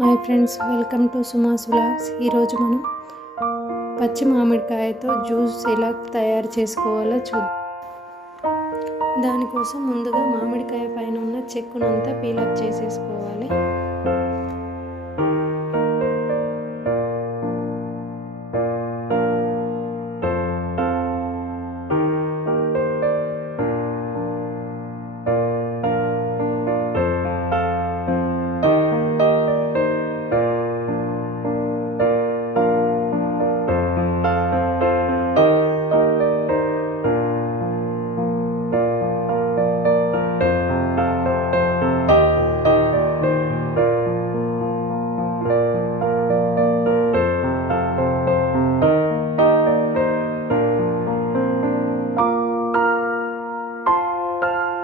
Hi friends, welcome to సుమాస్ vlogs. ఈరోజు మనం పచ్చి మామిడికాయతో జ్యూస్ ఎలా తయారు చేసుకోవాలో చూద్దాం. దానికోసం ముందుగా మామిడికాయ పైన ఉన్న చెక్కునంతా పీలప్ చేసేసుకోవాలి.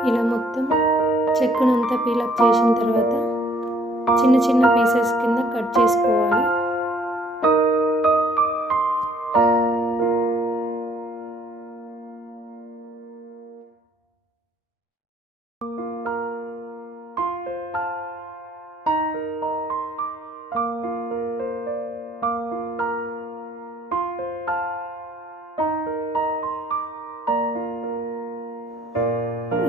ఇలా మొత్తం చెక్కునంతా పీలప్ చేసిన తర్వాత చిన్న చిన్న పీసెస్ కింద కట్ చేసుకోవాలి.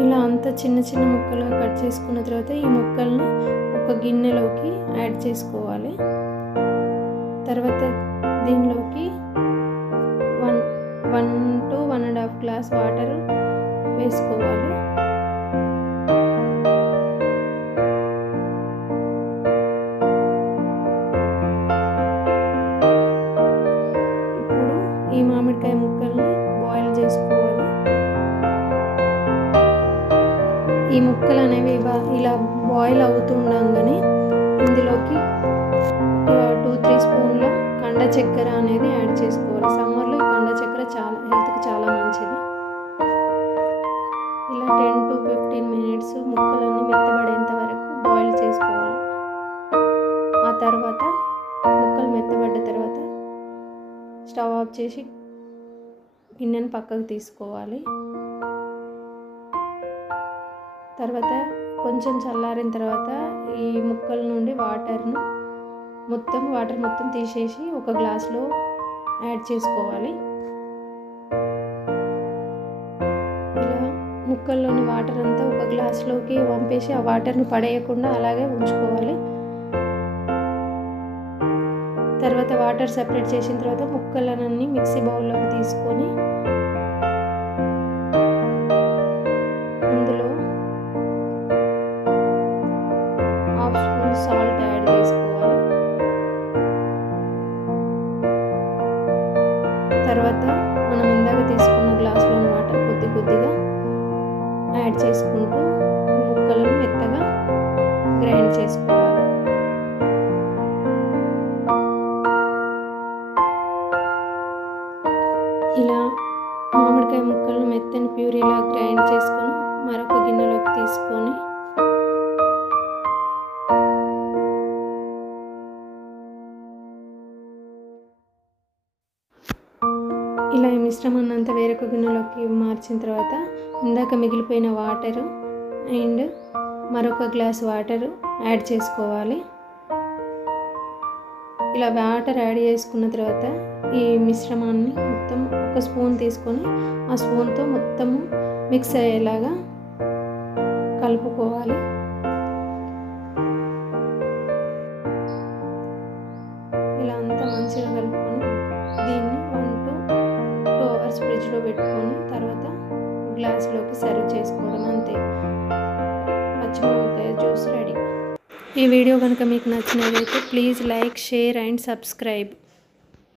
ఇలా అంతా చిన్న చిన్న ముక్కలుగా కట్ చేసుకున్న తర్వాత ఈ ముక్కల్ని ఒక గిన్నెలోకి యాడ్ చేసుకోవాలి. తర్వాత దీనిలోకి 1 to 1.5 గ్లాస్ వాటర్ వేసుకోవాలి. ఇప్పుడు ఈ మామిడికాయ ముక్కల్ని బాయిల్ చేసుకోవాలి. ఈ ముక్కలు అనేవి ఇలా బాయిల్ అవుతుండగానే ఇందులోకి 2-3 స్పూన్ల కండ చక్కెర అనేది యాడ్ చేసుకోవాలి. సమ్మర్లో ఈ కండ చక్కెర హెల్త్కి చాలా మంచిది. ఇలా 10 to 15 మినిట్స్ ముక్కలన్నీ మెత్తబడేంత వరకు బాయిల్ చేసుకోవాలి. ఆ తర్వాత ముక్కలు మెత్తబడ్డ తర్వాత స్టవ్ ఆఫ్ చేసి గిన్నెను పక్కకు తీసుకోవాలి. తర్వాత కొంచెం చల్లారిన తర్వాత ఈ ముక్కల నుండి వాటర్ మొత్తం తీసేసి ఒక గ్లాస్లో యాడ్ చేసుకోవాలి. ఇలా ముక్కల్లోని వాటర్ అంతా ఒక గ్లాస్లోకి వంపేసి ఆ వాటర్ని పడేయకుండా అలాగే ఉంచుకోవాలి. తర్వాత వాటర్ సపరేట్ చేసిన తర్వాత ముక్కలన్నీ మిక్సీ బౌల్లోకి తీసుకొని సాల్ట్ యాడ్ చేసుకోవాలి. తర్వాత మనం ఇందాక తీసుకున్న గ్లాసులోని వాటర్ కొద్దిగా యాడ్ చేసుకుంటూ ముక్కలను మెత్తగా గ్రైండ్ చేసుకోవాలి. ఇలా మామిడికాయ ముక్కలను మెత్తని ప్యూరీలా గ్రైండ్ చేసుకొని మరొక గిన్నెలోకి తీసుకొని ఇలా ఈ మిశ్రమాన్ని అంతా వేరొక గిన్నెలోకి మార్చిన తర్వాత ఇందాక మిగిలిపోయిన వాటరు అండ్ మరొక గ్లాస్ వాటరు యాడ్ చేసుకోవాలి. ఇలా వాటర్ యాడ్ చేసుకున్న తర్వాత ఈ మిశ్రమాన్ని మొత్తం ఒక స్పూన్ తీసుకొని ఆ స్పూన్తో మొత్తం మిక్స్ అయ్యేలాగా కలుపుకోవాలి. ఇలా అంతా మంచిగా కలుపుకొని దీన్ని 1 to 2 hours ఫ్రిడ్జ్లో పెట్టుకొని తర్వాత గ్లాస్లోకి సర్వ్ చేసుకోవడం అంతే. పచ్చి మామిడికాయ జ్యూస్ రెడీ. ఈ వీడియో కనుక మీకు నచ్చినట్లయితే please like, share and subscribe.